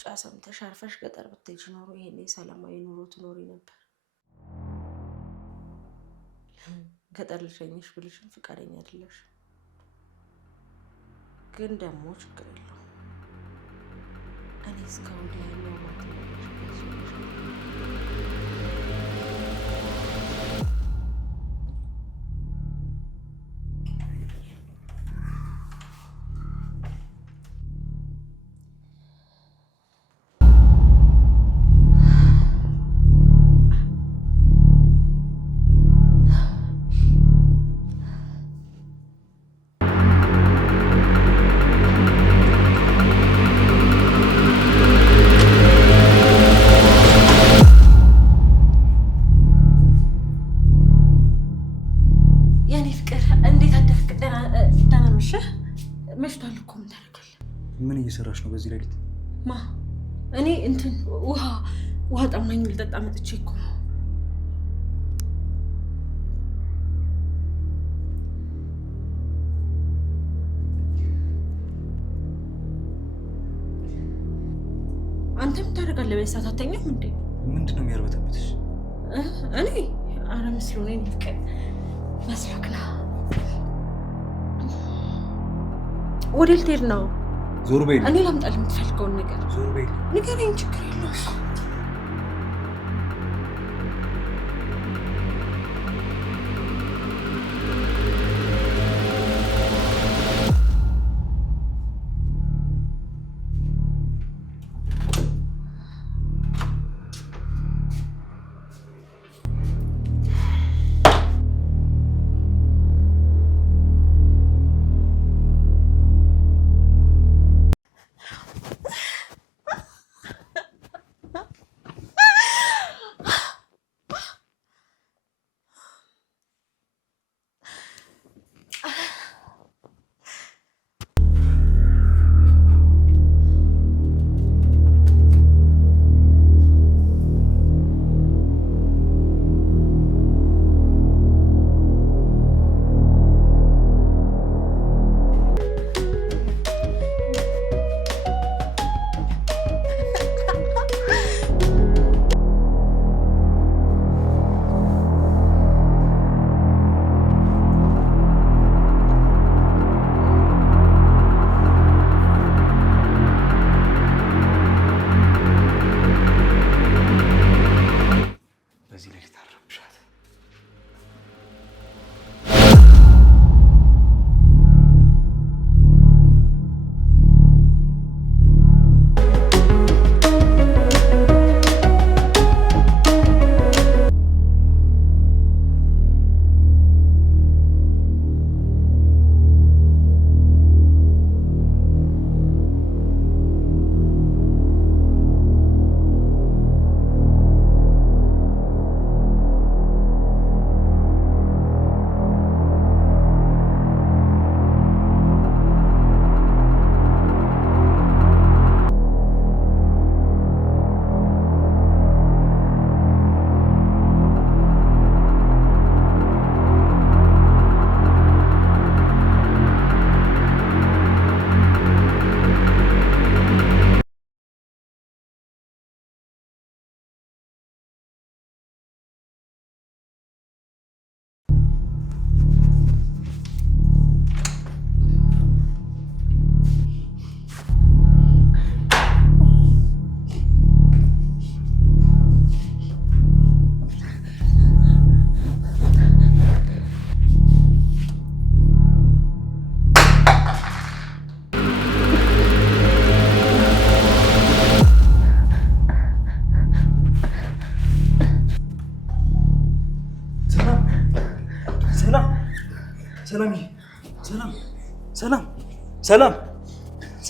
ምርጫ ሰምተሽ አርፈሽ ገጠር ብትሄጂ ኖሮ ይሄኔ ሰላማዊ ኑሮ ትኖሪ ነበር። ገጠር ልሸኝሽ ብልሽም ፍቃደኛ አይደለሽ። ግን ደግሞ ችግር የለውም። እኔ እስካሁን ያለው ማትነሽ መሽቷል እኮ ምን ታደርጋለህ? ምን እየሰራሽ ነው በዚህ ሌሊት? እኔ እንትን ውሃ ጠማኝ ልጠጣ መጥቼ እኮ ነው። አንተ ምን ታደርጋለህ በዚህ ሰዓት? አተኛም እንዴ? ምንድን ነው የሚያርበተብትሽ? እኔ ኧረ ምስሉ ነኝ ፍቅር መስሎክ ነው። ወደ ልትሄድ ነው? ዞር በይ። እኔ ላምጣልህ የምትፈልገውን ነገር። ዞር በይ። ንገረኝ፣ ችግር የለውም።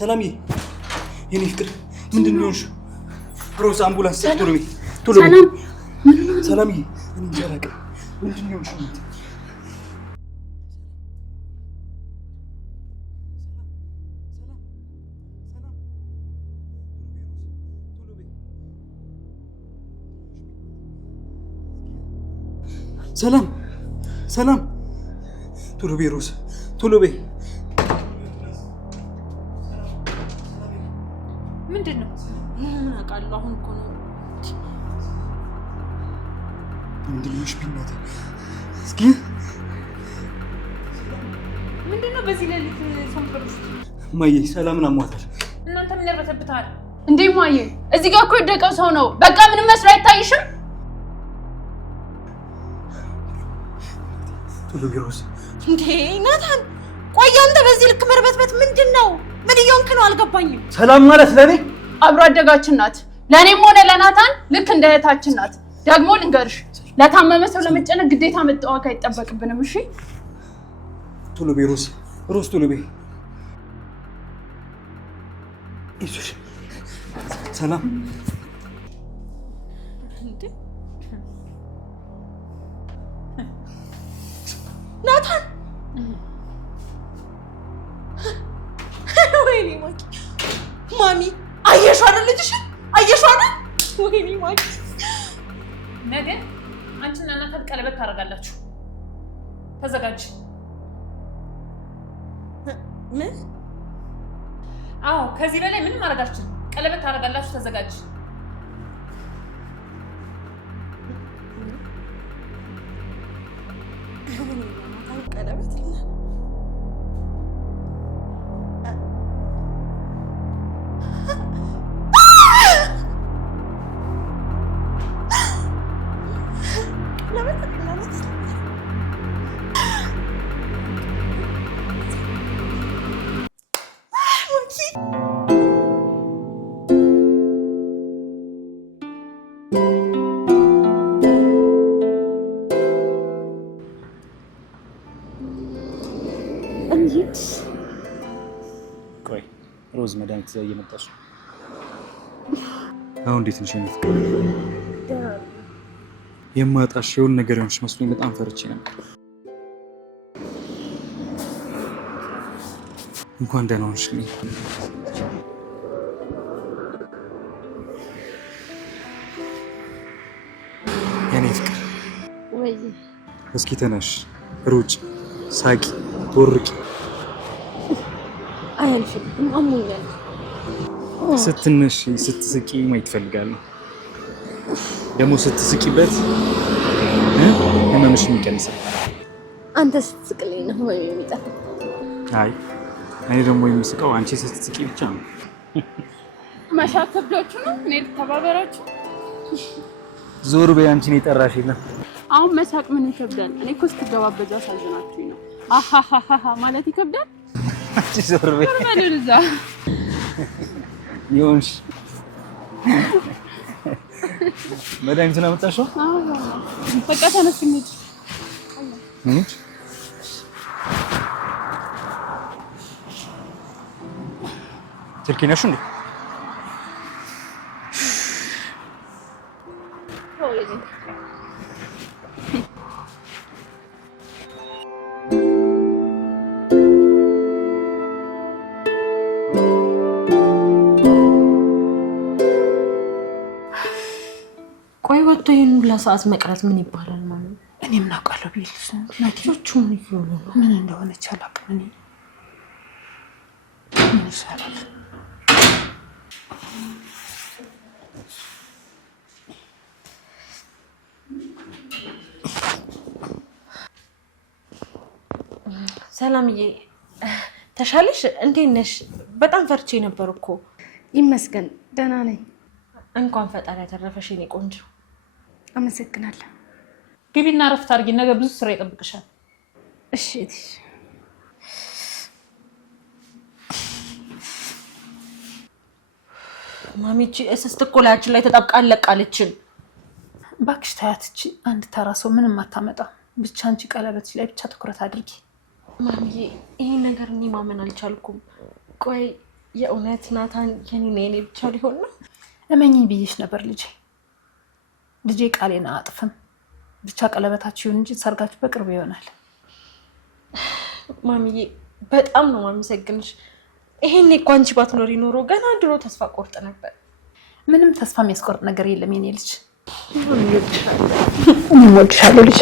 ሰላምዬ፣ የኔ ፍቅር ምንድን ነው የሆንሽው? ሮዝ አምቡላንስ ቶሎ ሰላምዬ፣ እኔ እንጃ አላውቅም። ምንድን ነው የሆንሽው? ሰላም፣ ቶሎ በይ ሮዝ፣ ቶሎ በይ። ምንድነው? ምን አውቃለሁ አሁን እኮ ነው እንዴሽ ቢናት እስኪ ምንድነው በዚህ ሌሊት ሰምተሩስ ማዬ ሰላምን አሟታል እናንተ ምን ያረተብታል እንዴ ማዬ እዚህ ጋር እኮ የደቀው ሰው ነው በቃ ምንም መስሎ አይታይሽም ቶሎ ቢሮስ እንዴ ናታን ቆይ አንተ በዚህ ልክ መርበትበት ምንድነው ምን እየሆንክ ነው አልገባኝም ሰላም ማለት ለኔ አብሮ አደጋችን ናት ለኔም ሆነ ለናታን ልክ እንደ እህታችን ናት ደግሞ ልንገርሽ ለታመመ ሰው ለመጨነቅ ግዴታ መጣዋካ አይጠበቅብንም እሺ ቶሎ ቢሮስ ሮስ ቶሎ ቢ ኢየሱስ ሰላም እንዴ ናታን ወይኔ ማሚ አየሽ አይደል ልጅሽ አየሽ አይደል ወይኔ ማሚ ነገ አንቺና ናታን ቀለበት ታደርጋላችሁ ተዘጋጅ ምን አዎ ከዚህ በላይ ምንም አረጋችሁ ቀለበት ታደርጋላችሁ ተዘጋጅ ቀለበት ቆይ ሮዝ መድኃኒት ይዛ እየመጣች ነው አሁን እንዴት ነሽ የምትቀር የማጣሽ የሆነ ነገር ሆንሽ መስሎኝ በጣም ፈርቼ ነበር እንኳን ደህና ሆንሽ የኔ ፍቅር ወይ እስኪ ተነሽ ሩጭ ሳቂ ወርቂ አያልሽም አሞኛል ስትነሽ ስትስቂ ማየት እፈልጋለሁ ደግሞ ስትስቂበት ህመምሽ ይቀንሳል አንተ ስትስቅልኝ ነው ወይ የሚጠፋው አይ እኔ ደግሞ የምስቀው አንቺ ስትስቂ ብቻ ነው ማሻከብዶቹ ነው እኔ ተባበራችሁ ዞር በይ አንቺን የጠራሽ የለም አሁን መሳቅ ምን ይከብዳል እኔ እኮ ስትገባበዛ ሳዝናችሁ ነው አሃሃሃ ማለት ይከብዳል አንቺ ዞር በይ ወርበልዛ ይሁንሽ መድኃኒቱን አመጣሽው በቃ ተነስ እንሂድ ትርኪ ነሽ እንዴ ቆይ ወጥቶ ይሄን ሁላ ሰዓት መቅረት ምን ይባላል ማለት እኔ ምን አውቃለሁ ቢልስ ናቲዎቹ ምን ይሉ ነው ምን እንደሆነ አላውቅም እኔ ምን ይሻላል ሰላምዬ ተሻለሽ እንዴት ነሽ በጣም ፈርቼ ነበር እኮ ይመስገን ደህና ነኝ እንኳን ፈጣሪ ያተረፈሽ የኔ ቆንጆ አመሰግናለሁ ግቢና ረፍት አድርጊ ነገ ብዙ ስራ ይጠብቅሻል እሺ ማሚቺ እስስት እኮ ላያችን ላይ ተጣብቃ አለቃለችን ባክሽ ታያትቺ አንድ ተራ ሰው ምንም አታመጣ ብቻ አንቺ ቀለበትሽ ላይ ብቻ ትኩረት አድርጊ ማሚዬ ይሄ ነገር እኔ ማመን አልቻልኩም ቆይ የእውነት ናታን የኔ ብቻ ሊሆን ነው እመኚኝ ብዬሽ ነበር ልጄ ቃሌን አጥፍም ብቻ ቀለበታችሁን እንጂ ሰርጋችሁ በቅርብ ይሆናል ማሚዬ በጣም ነው ማመሰግንሽ ይሄኔ እኮ አንቺ ባትኖሪ ኖሮ ገና ድሮ ተስፋ ቆርጥ ነበር ምንም ተስፋ የሚያስቆርጥ ነገር የለም የኔ ልጅ እኔ ወድሻለሁ ልጅ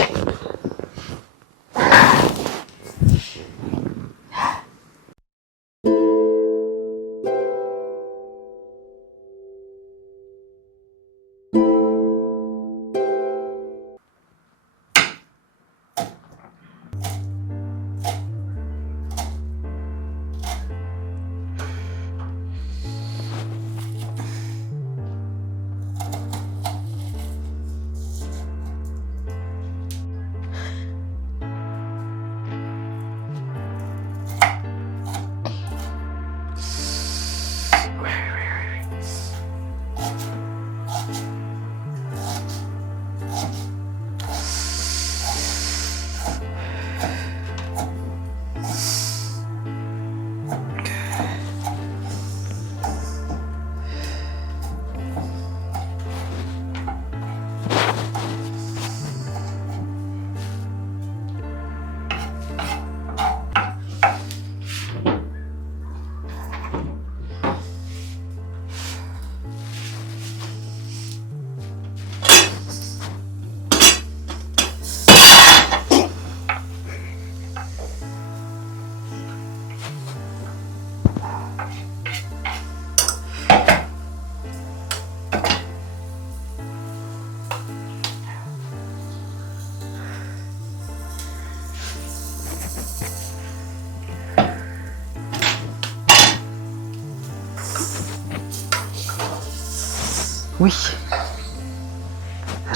ውይ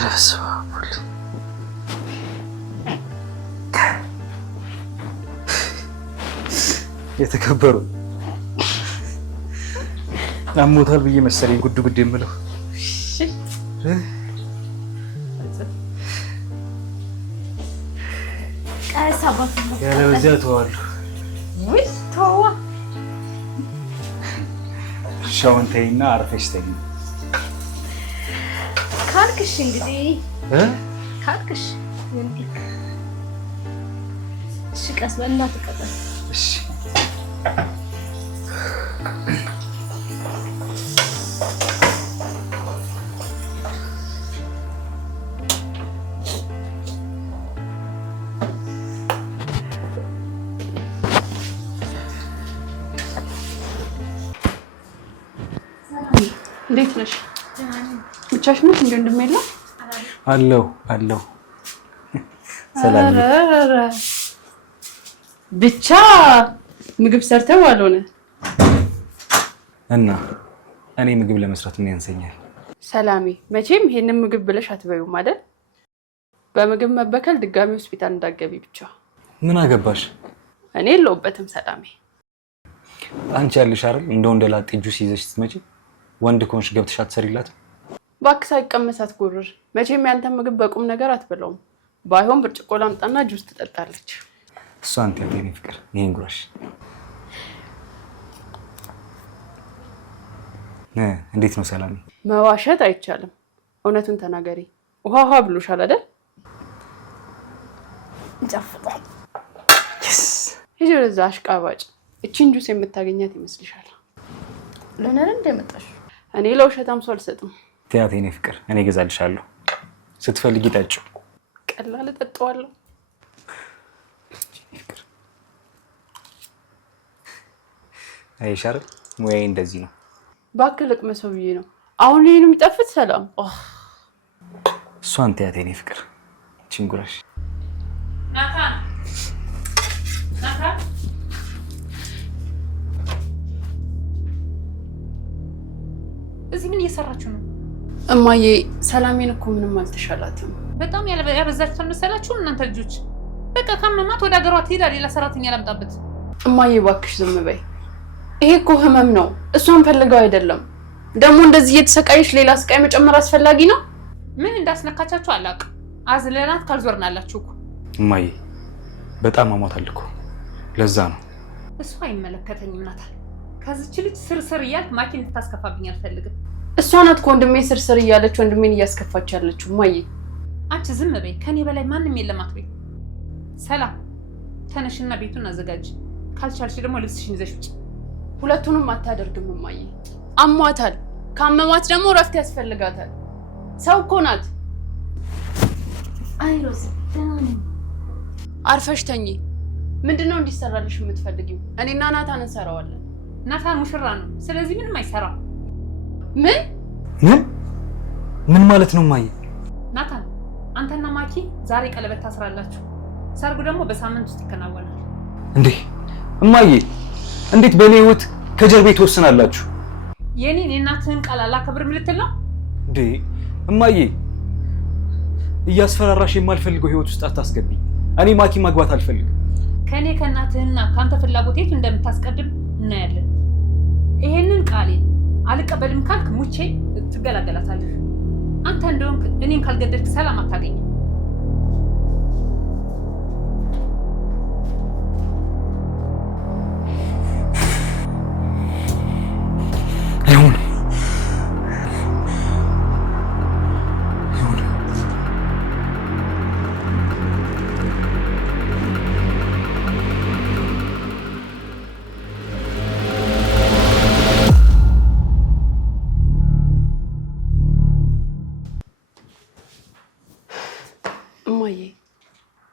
ረስዋል የተከበሩ አሞታል ብዬ መሰለኝ ጉድ ጉድ የምለው። ያለበዚያ ተዋሉ። ውይ ተዋ። ሻውን ተይና አርፈሽ ተይ ካልክሽ እንግዲህ ካልክሽ እሺ፣ ቀስ በል እንዳትቀጠል። እሺ እንዴት ነሽ? ብቻሽን ነሽ እንዴ? እንደሚላ አለው ሰላም ብቻ ምግብ ሰርተው አልሆነ እና እኔ ምግብ ለመስራት ምን ያንሰኛል? ሰላሜ መቼም ይሄንን ምግብ ብለሽ አትበዩም አይደል? በምግብ መበከል ድጋሚ ሆስፒታል እንዳትገቢ ብቻ። ምን አገባሽ? እኔ የለሁበትም ሰላሜ። አንቺ ያልሽ አይደል እንደ ላጤ ጁስ ይዘሽ ስትመጪ ወንድ ኮንሽ ገብተሽ አትሰሪላትም? እባክሽ ሳይቀመሳት ጉርር። መቼም ያንተን ምግብ በቁም ነገር አትበላውም። ባይሆን ብርጭቆ ላምጣና ጁስ ትጠጣለች። እሷ አንተ የኔ ፍቅር ይሄን ጉራሽ እንዴት ነው ሰላም? መዋሸት አይቻልም። እውነቱን ተናገሪ። ውሃ ብሎሻል አይደል? ይጣፍጣል። ሂጂ ወደዛ አሽቃባጭ። እቺን ጁስ የምታገኛት ይመስልሻል? ለነን እንደመጣሽ እኔ ለውሸታም ሰው አልሰጥም። ትያት የኔ ፍቅር እኔ እገዛልሻለሁ። ስትፈልጊ ጠጪ። ቀላል እጠጣዋለሁ። አይሻር ወይ እንደዚህ ነው። እባክህ ልቅመሰው ብዬ ነው። አሁን ይሄን የሚጣፍጥ ሰላም እሷን ትያት የኔ ፍቅር ችንጉራሽ ናታን እዚህ ምን እየሰራችሁ ነው? እማዬ ሰላሜን እኮ ምንም አልተሻላትም። በጣም ያበዛችሁ ተመሰላችሁ እናንተ ልጆች። በቃ ካመማት ወደ ሀገሯ ትሄዳ፣ ሌላ ሰራተኛ ላምጣበት። እማዬ እባክሽ ዝም በይ። ይሄ እኮ ህመም ነው። እሷን ፈልገው አይደለም። ደግሞ እንደዚህ እየተሰቃየሽ ሌላ ስቃይ መጨመር አስፈላጊ ነው? ምን እንዳስነካቻችሁ አላውቅም። አዝለናት ካልዞርናላችሁ እኮ። እማዬ በጣም አሟታል እኮ ለዛ ነው። እሱ አይመለከተኝም ናታል። ከዚች ልጅ ስርስር እያልክ ማኪን እንድታስከፋብኝ አልፈልግም። እሷ ናት ከወንድሜ ስርስር እያለች ወንድሜን እያስከፋች ያለችው። እማዬ አንቺ ዝም በይ። ከኔ በላይ ማንም የለም አትበይ። ሰላም ተነሽና ቤቱን አዘጋጅ። ካልቻልሽ ደግሞ ልብስሽን ይዘሽ ውጭ። ሁለቱንም አታደርግም እማዬ። አሟታል። ካመማት ደግሞ እረፍት ያስፈልጋታል። ሰው እኮ ናት። አይሮስ አርፈሽ ተኚ። ምንድነው እንዲሰራልሽ የምትፈልጊው? እኔና ናታን እንሰራዋለን። ናታን ሙሽራ ነው፣ ስለዚህ ምንም አይሰራም። ምን ማለት ነው እማዬ? ናታን አንተና ማኪ ዛሬ ቀለበት ታስራላችሁ። ሰርጉ ደግሞ በሳምንት ውስጥ ይከናወናል። እንዴ እማዬ እንዴት በእኔ ህይወት ከጀርቤ ትወስናላችሁ? የኔን የእናትህን ቃል አላከብርም ልትል ነው እንዴ? እማዬ እያስፈራራሽ የማልፈልገው ህይወት ውስጥ አታስገቢኝ። እኔ ማኪ ማግባት አልፈልግም። ከኔ ከእናትህና ከአንተ ፍላጎት የት እንደምታስቀድም እናያለን። ይሄንን ቃሌን አልቀበልም ካልክ ሙቼ ትገላገላታለህ። አንተ እንደውም እኔን ካልገደልክ ሰላም አታገኝም። አይሆንም። እማዬ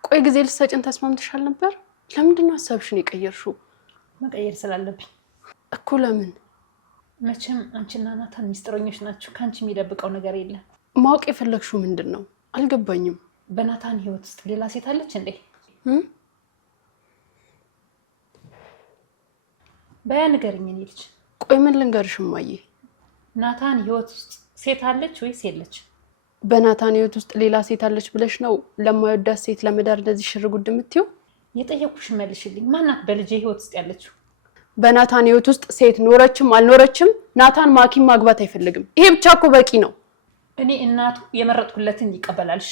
ቆይ ጊዜ ልትሰጭን ተስማምተሻል ነበር? ለምንድን ነው ሀሳብሽን የቀየርሽው? መቀየር ስላለብኝ እኮ። ለምን? መቼም አንቺና ናታን ሚስጥረኞች ናችሁ። ከአንቺ የሚደብቀው ነገር የለም። ማወቅ የፈለግሽው ምንድን ነው? አልገባኝም። በናታን ህይወት ውስጥ ሌላ ሴት አለች እንዴ? በያ ንገሪኝ። እኔ ልጅ ቆይ ምን ልንገርሽ እማዬ? ናታን ህይወት ውስጥ ሴት አለች ወይስ የለች? በናታን ህይወት ውስጥ ሌላ ሴት አለች ብለሽ ነው ለማይወዳት ሴት ለመዳር እንደዚህ ሽርጉድ የምትይው? የጠየቁሽ መልሽልኝ። ማናት በልጄ ህይወት ውስጥ ያለችው? በናታን ህይወት ውስጥ ሴት ኖረችም አልኖረችም ናታን ማኪን ማግባት አይፈልግም። ይሄ ብቻ እኮ በቂ ነው። እኔ እናቱ የመረጥኩለትን ይቀበላል። እሺ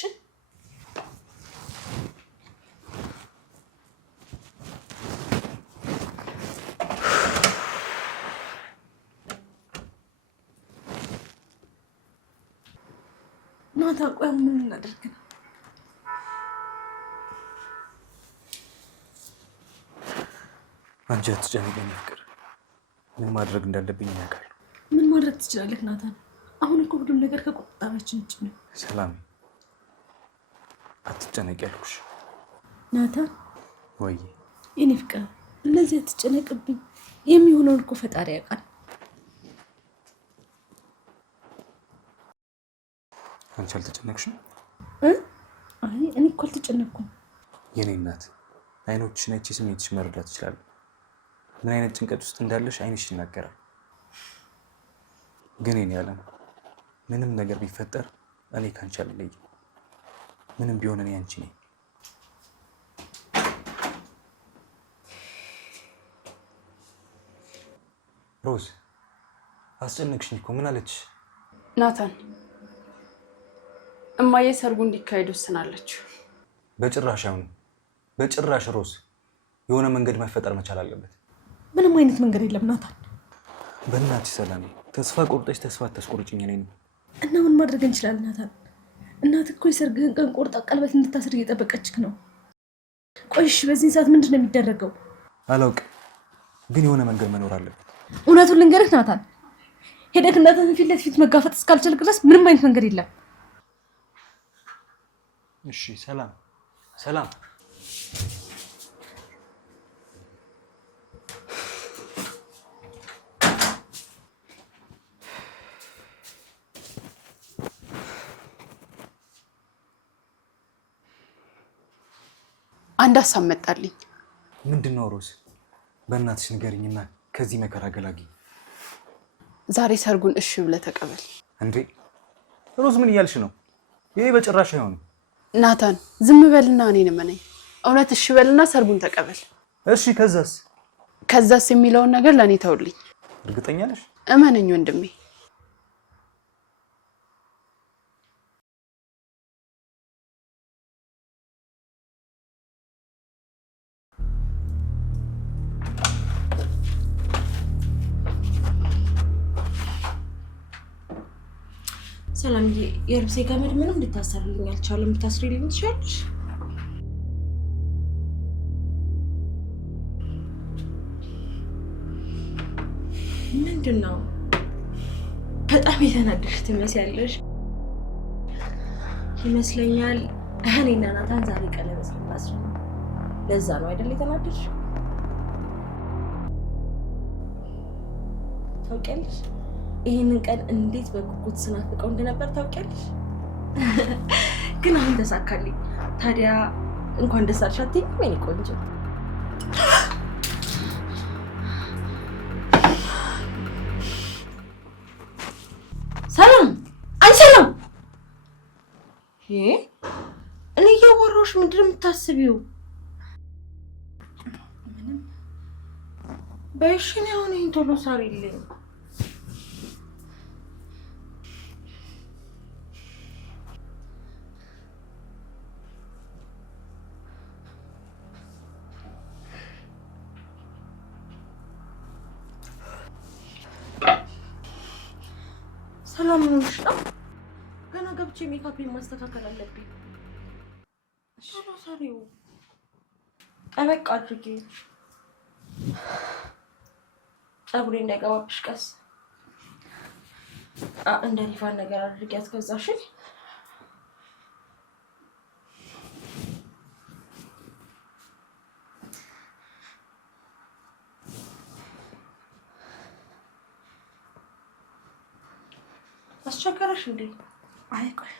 ናታን ቆይ ምን እናደርግ ነው? አንቺ አትጨነቂኝ ፍቅር። ምን ማድረግ እንዳለብኝ ያውቃለሁ። ምን ማድረግ ትችላለህ ናታን? አሁን እኮ ሁሉም ነገር ከቁጥጥራችን ውጭ ነው። ሰላም አትጨነቂ ያልኩሽ። ናታን ወይ የኔ ፍቅር ለዚህ አትጨነቅብኝ። የሚሆነውን እኮ ፈጣሪ ያውቃል። አንቺ አልተጨነቅሽም? አይ እኔ እኮ አልተጨነቅኩም። የኔ እናት አይኖችሽን አይቼ ስሜትሽ መረዳት እችላለሁ። ምን አይነት ጭንቀት ውስጥ እንዳለሽ አይንሽ ይናገራል። ግን እኔ ያለ ምንም ነገር ቢፈጠር እኔ ካንቺ አልለይም። ምንም ቢሆን እኔ አንቺ ነኝ። ሮዝ አስጨነቅሽኝ እኮ። ምን አለች? ናታን እማዬ ሰርጉ እንዲካሄድ ወስናለች። በጭራሽ አይሆንም። በጭራሽ ሮዝ፣ የሆነ መንገድ መፈጠር መቻል አለበት። ምንም አይነት መንገድ የለም ናታን። በእናትሽ ሰላሜ፣ ተስፋ ቆርጠሽ ተስፋ አታስቆርጭኝ። እኔ እና ምን ማድረግ እንችላለን ናታን? እናት እኮ የሰርግህን ቀን ቆርጣ ቀለበት እንድታስር እየጠበቀችክ ነው። ቆይሽ በዚህ ሰዓት ምንድን ነው የሚደረገው? አላውቅም፣ ግን የሆነ መንገድ መኖር አለበት። እውነቱን ልንገርህ ናታን፣ ሄደክ እናትህን ፊት ለፊት መጋፈጥ እስካልቻልክ ድረስ ምንም አይነት መንገድ የለም። እሺ ሰላም ሰላም። አንድ ሀሳብ መጣልኝ። ምንድነው ሮዝ? በእናትሽ ንገሪኝና ከዚህ መከራ ገላግኝ። ዛሬ ሰርጉን እሺ ብለህ ተቀበል። እንዴ ሮዝ ምን እያልሽ ነው? ይሄ በጭራሽ አይሆንም። ናታን ዝም በልና እኔን እመነኝ። እውነት እሺ በልና ሰርጉን ተቀበል። እሺ ከዛስ? ከዛስ የሚለውን ነገር ለእኔ ተውልኝ። እርግጠኛ ነሽ? እመነኝ ወንድሜ። ሰላምዬ የልብሴ ገመድ ምንም እንድታሰርልኝ አልቻለም። ብታስሪልኝ ትችያለሽ? ምንድን ነው? በጣም የተናደድሽ ትመስያለሽ። ይመስለኛል እኔና ናታን ዛሬ ቀለበት ልናስር ነው። ለዛ ነው አይደል የተናደድሽ? ታውቂያለሽ ይሄንን ቀን እንዴት በጉጉት ስናፍቀው እንደነበር ታውቂያለሽ? ግን አሁን ተሳካልኝ። ታዲያ እንኳን ደስ አለሽ አትይኝም? የኔ ቆንጆ ሰላም። አይ ሰላም፣ እኔ እያወራሁሽ ምንድን ነው የምታስቢው? ምንም በይሽ። እኔ አሁን ይሄን ቶሎ ሳሪልኝ። ሰላም ነሽ? ገና ገብቼ ሜካፕን ማስተካከል አለብኝ። ቶሎ ሰሪው፣ ጠበቅ አድርጊ፣ ፀጉሬ እንዳይገባብሽ ቀስ እንደ ሪፋን ነገር አድርጊ ያስገዛሽኝ። አስቸገረሽ እንዴ? አይ ቆይ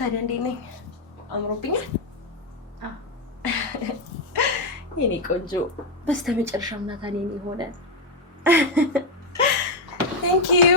ታዲያ እንዴት ነኝ? አምሮብኛል? የኔ ቆንጆ በስተመጨረሻም ናታን የኔ ሆነ። Thank you.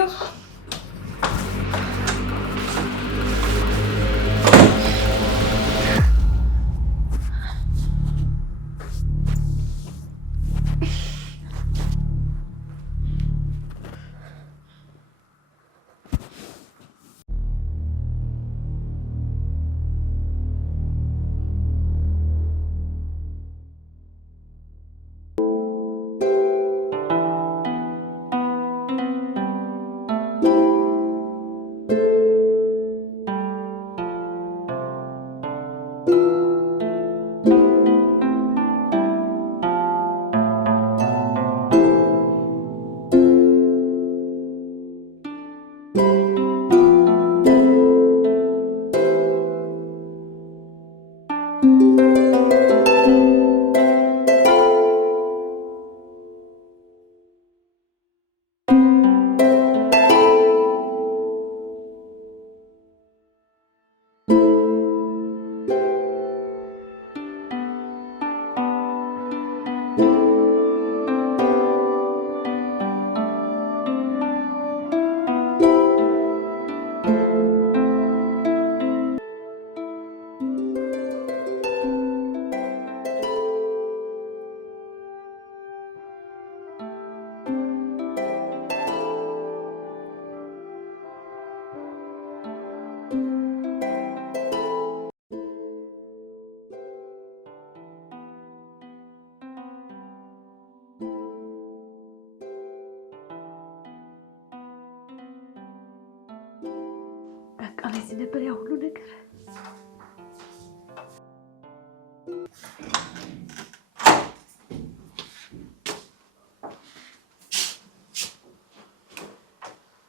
ለዚህ ነበር ያ ሁሉ ነገር።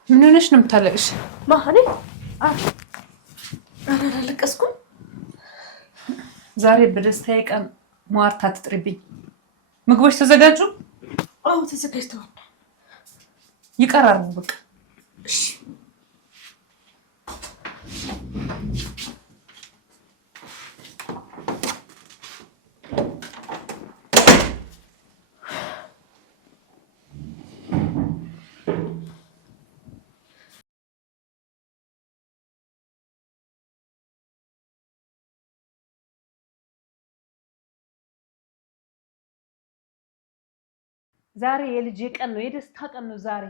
ምን ሆነሽ ነው የምታለቅሽ? ማህኔ አላለቀስኩም። ዛሬ በደስታዬ ቀን ሟርታ አትጥሪብኝ። ምግቦች ተዘጋጁ? አዎ ተዘጋጅተዋል። ይቀራሉ በቃ። እሺ ዛሬ የልጄ ቀን ነው፣ የደስታ ቀን ነው ዛሬ።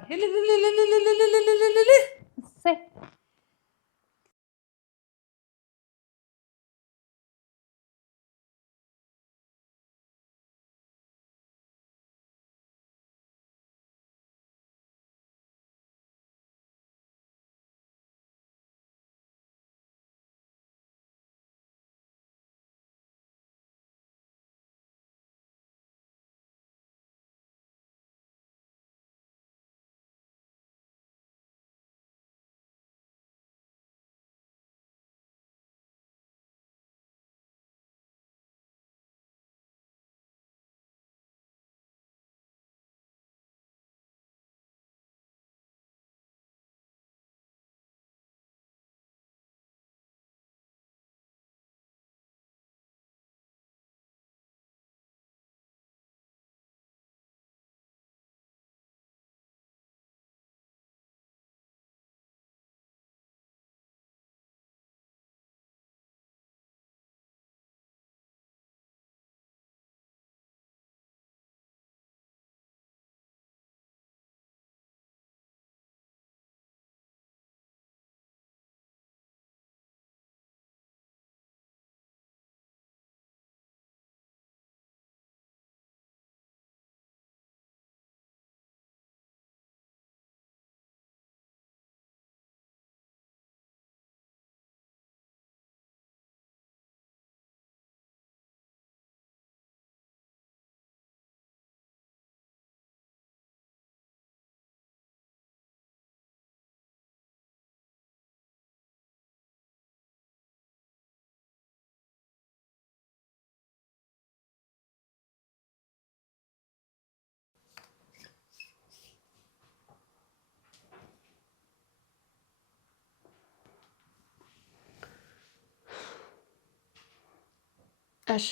እሺ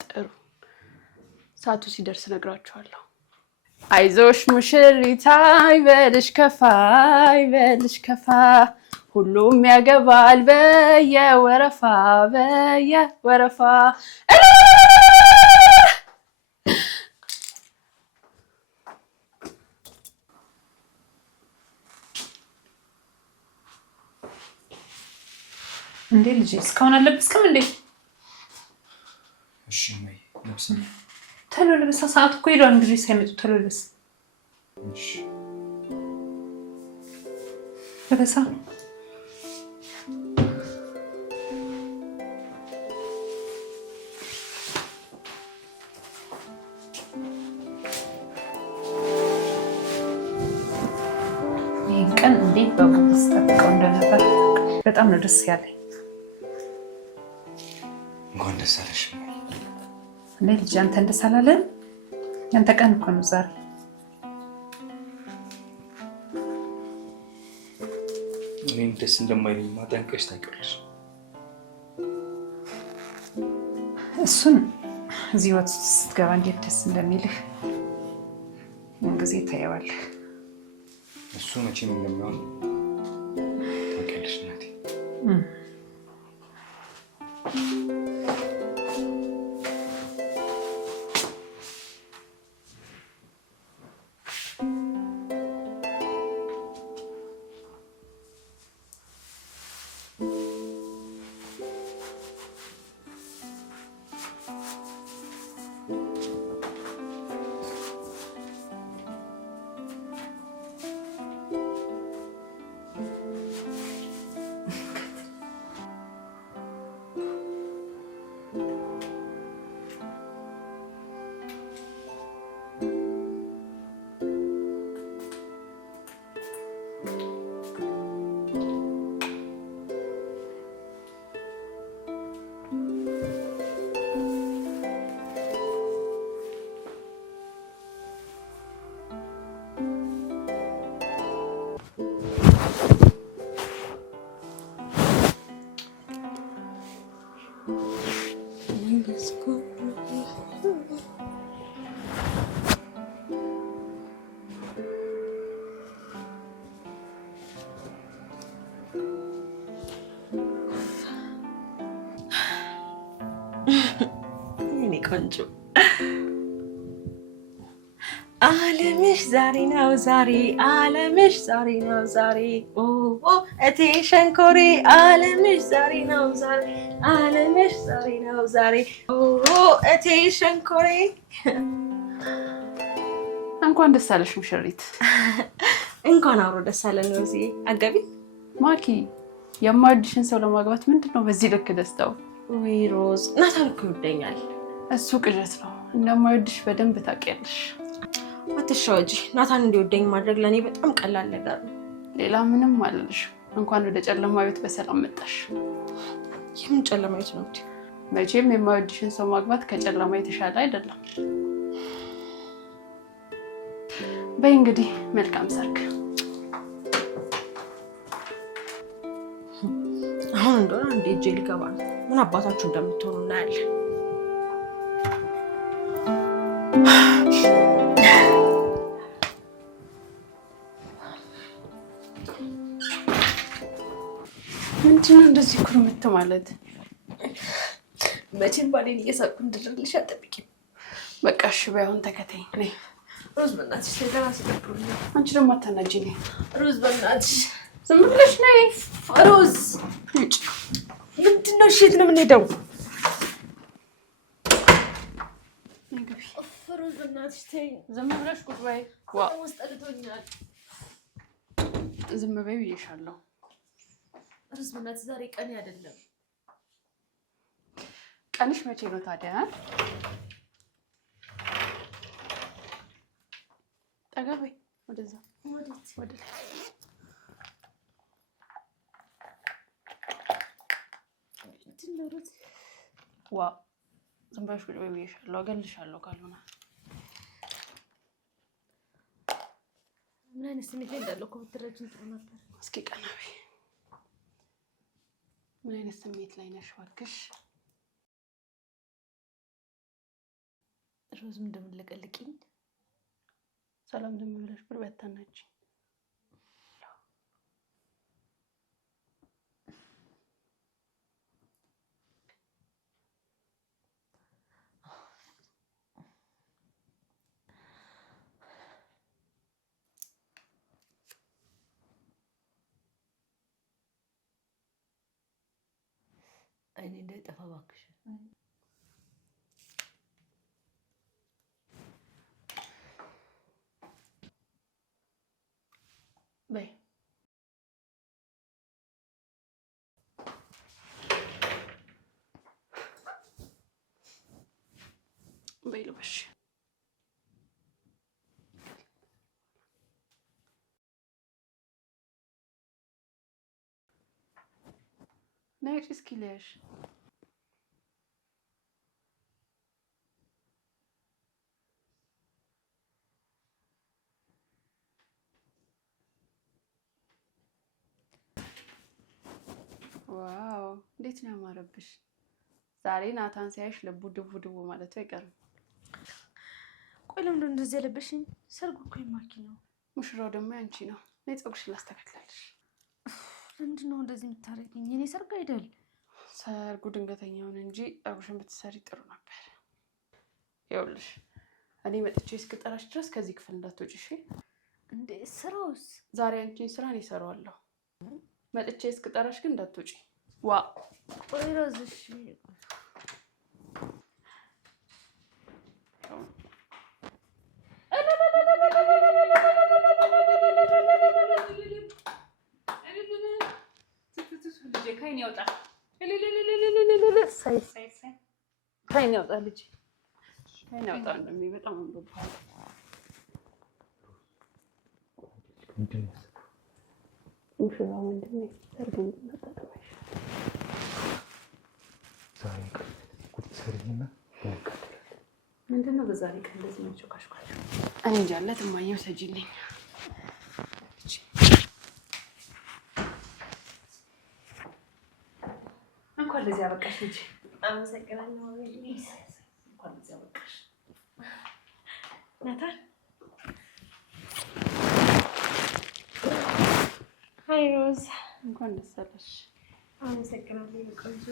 ጥሩ ሰዓቱ ሲደርስ ነግራችኋለሁ። አይዞሽ ሙሽሪት አይበልሽ ከፋ አይበልሽ ከፋ ሁሉም ያገባል በየወረፋ በየወረፋ እንዴ ልጄ እስካሁን አለብስክም እንዴ? እሺ ማይ ልብስ ቶሎ ልብስ፣ ሰዓት እኮ ሄዷል። እንግዲህ ሳይመጡ ቶሎ ልብስ። እሺ ልብሳ ይህን ቀን እንዴት በጉጉት ስጠብቀው እንደነበር በጣም ነው ደስ ያለኝ። እንኳን ደስ አለሽ። እንዴ ልጅ አንተ ደስ አላለህም? ያንተ ቀን እኮ ነው ዛሬ። እኔም ደስ እንደማይለኝ ማጠንቀሽ ታውቂያለሽ። እሱን እዚህ ወጥ ስትገባ እንዴት ደስ እንደሚልህ ምን ጊዜ ታየዋለህ። እሱ መቼም እንደሚሆን ታውቂያለሽ እናቴ። ቆንጆ ዓለምሽ ዛሬ ነው ዛሬ ዓለምሽ ዛሬ ነው ዛሬ ኦ እቴ ሸንኮሬ ዓለምሽ ዛሬ ነው ዛሬ ዓለምሽ ዛሬ ነው ዛሬ ኦ እቴ ሸንኮሬ። እንኳን ደስ አለሽ ሙሽሪት። እንኳን አብሮ ደስ አለን። ሮዚ አጋቢ ማኪ የማወድሽን ሰው ለማግባት ምንድነው በዚህ ልክ ደስታው? ወይ ሮዝ ናታን እኮ ይወደኛል። እሱ ቅዠት ነው። እንደማይወድሽ በደንብ ታውቂያለሽ። አትሻወጂ። ናታን እንዲወደኝ ማድረግ ለእኔ በጣም ቀላል ነገር ነው። ሌላ ምንም አልልሽ። እንኳን ወደ ጨለማ ቤት በሰላም መጣሽ። የምን ጨለማ ቤት ነው? መቼም የማይወድሽን ሰው ማግባት ከጨለማ የተሻለ አይደለም። በይ እንግዲህ መልካም ሰርግ። አሁን እንደሆነ አንዴ እጄ ሊገባ ነው። ምን አባታችሁ እንደምትሆኑ እናያለን። ምንድነው እንደዚህ ኩርምት ማለት? መቼም ባሌን እየሳቁ እንድድርልሽ አጠብቂም። በቃ እሺ በይ አሁን ተከተይኝ። ነይ ሮዝ በእናትሽ ገና ሲደብሩኝ። አንቺ ደግሞ አታናጂኝ። ሮዝ በእናትሽ ዝም ብለሽ ነይ። ሮዝ ምንድነው? እሺ የት ነው የምንሄደው? ሮዝ በእናትሽ ተይኝ። ዝም ብለሽ ቁጭ በይ። ውስጥ ጠልቶኛል። ዝም በይ ብዬሻለሁ። ሮዝ በእናትሽ ዛሬ ቀኔ አይደለም። ቀንሽ መቼ ነው ታዲያ? ጠጋ በይ ወደዛ ወደ ዋ ዝም ብለሽ ቁጭ በይ ብዬሻለሁ። እገልሻለሁ ካልሆነ። ምን አይነት ስሜት ላይ እንዳለው እኮ ብትረጂኝ ጥሩ ነበር። እስኪ ቀና በይ። ምን አይነት ስሜት ላይ ነሽ እባክሽ? ሮዝ እንደምለቀልቂኝ ሰላም ዝም ብለሽ ብር በታናች አይኔ እንዳይጠፋ እባክሽ። በይ በይ ልበሽ። ነይ እስኪ ልያሽ። ዋው እንዴት ነው ያማረብሽ! ዛሬ ናታን ሲያይሽ ልቡ ድቡ ድቡ ማለቱ አይቀርም። ቆይ ለምንድን እንደዚህ ያለበሽኝ? ሰርጉ እኮ የማኪ ነው። ሙሽራው ደግሞ ያንቺ ነው። ነይ ፀጉርሽን ላስተካክላለሽ። ለምንድን ነው እንደዚህ የምታረጊኝ? የኔ ሰርግ አይደል? ሰርጉ ድንገተኛውን እንጂ ፀጉርሽን ብትሰሪ ጥሩ ነበር። ይኸውልሽ እኔ መጥቼ እስክጠራሽ ድረስ ከዚህ ክፍል እንዳትወጪ እሺ? እንዴ ስራውስ? ዛሬ አንቺን ስራ እኔ እሰራዋለሁ። መጥቼ እስክጠራሽ ግን እንዳትወጪ። ዋ ቆይ ሮዝ እሺ። ከይን ያውጣ ሳይ ከይን ያውጣ ልጅ ከይን ያውጣ እንደሚ በጣም አንብባል። ሙሽራው ወንድሜ ሰርጉን እንድናጣጥመሽ ዛሬ ቀን ቁጭ ሰርኝና ምንድን ነው በዛሬ ቀን እንደዚህ ነው ጮካሽኳቸው? እኔ እንጃለት እማየው ሰጂልኝ። እንኳን ለዚህ አበቃሽ ልጅ። አመሰግናለሁ። እንኳን ለዚህ አበቃሽ ናታን። ሃይ ሮዝ፣ እንኳን ደስ አለሽ። አመሰግናለሁ ቆንጆ።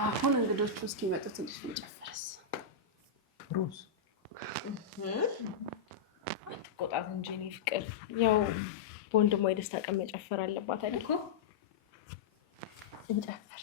አሁን እንግዶቹ እስኪመጡ ትንሽ እንጨፍርስ? ሮዝ አትቆጣት እንጂ እኔ ፍቅር፣ ያው በወንድሟ የደስታ ቀን መጨፈር አለባት አይደል እኮ። እንጨፍር።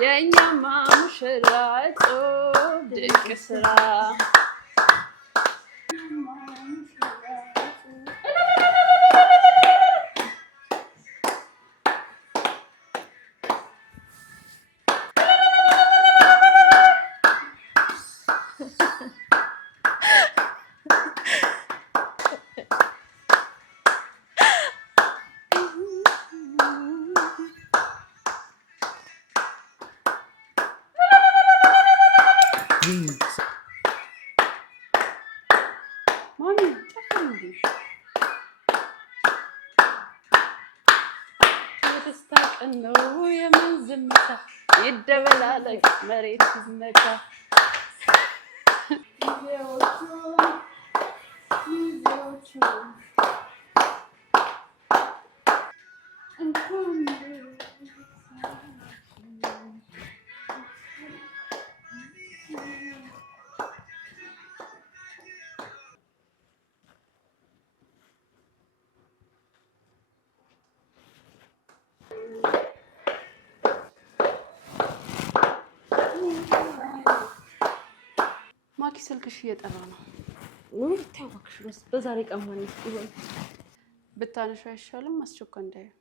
የእኛማ ሙሽራ ጾም ድንቅ ስራ ነው የምን ዝምታ ይደበላለቅ መሬት ዝምታ ስልክሽ እየጠራ ነው። ውይ ታወቅሽ በዛሬ ቀን ማን ይሆን? ብታነሺው አይሻልም? አስቸኳይ እንዳይሆን